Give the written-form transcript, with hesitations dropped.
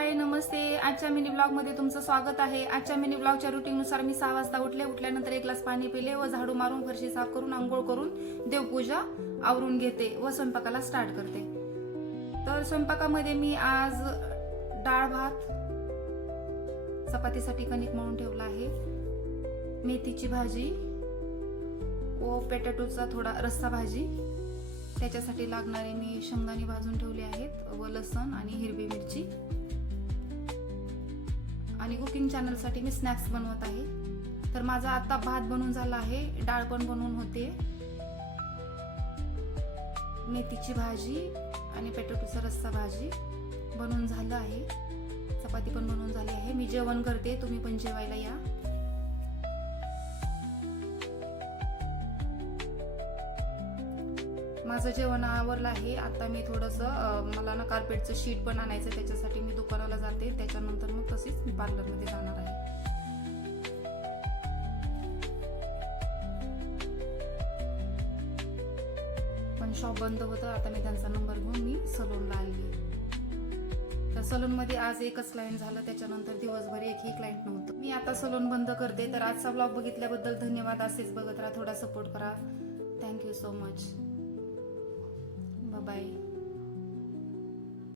हाय नमस्ते. आजच्या mini blog मध्ये तुमचं स्वागत आहे. आजच्या मिनी ब्लॉगच्या रुटीननुसार मी 6 वाजता उठल्यानंतर 1 ग्लास पाणी पिले व झाडू मारून फरशी साफ करून आंघोळ करून देवपूजा आवरून घेते व स्वयंपाकाला स्टार्ट करते. तर स्वयंपाकामध्ये मी आज डाळ भात, चपातीसाठी कणिक मळून ठेवला आहे, मेथीची भाजी व पेटाटोचा थोडा रस्सा भाजी, त्याच्यासाठी लागणारे मी शेंगदाणे भाजून ठेवले आहेत व लसण आणि हिरवी मिरची, आणि कुकिंग चॅनल साठी मी स्नॅक्स बनवत आहे. तर माझा आता भात बनून झाला आहे, डाळ पण बनवून होते, मेथीची भाजी आणि पेटाटोचा रस्सा भाजी बनवून झालं आहे, चपाती पण बनवून झाली आहे. मी जेवण करते, तुम्ही पण जेवायला या. माझं जेवण आवरलं आहे. आता मी थोडंसं मला ना कार्पेटचं शीट पण आणायचं, त्याच्यासाठी मी दुकानाला जाते, त्याच्यानंतर मग तशीच मी पार्लरमध्ये जाणार आहे. पण शॉप बंद होतं, आता मी त्यांचा नंबर घेऊन मी सलूनला आली. तर सलून मध्ये आज एकच क्लायंट झालं, त्याच्यानंतर दिवसभर एकही क्लायंट नव्हतं. मी आता सलून बंद करते. तर आजचा ब्लॉग बघितल्याबद्दल धन्यवाद. असेच बघत राहा, थोडा सपोर्ट करा. Thank you so much. Bye bye.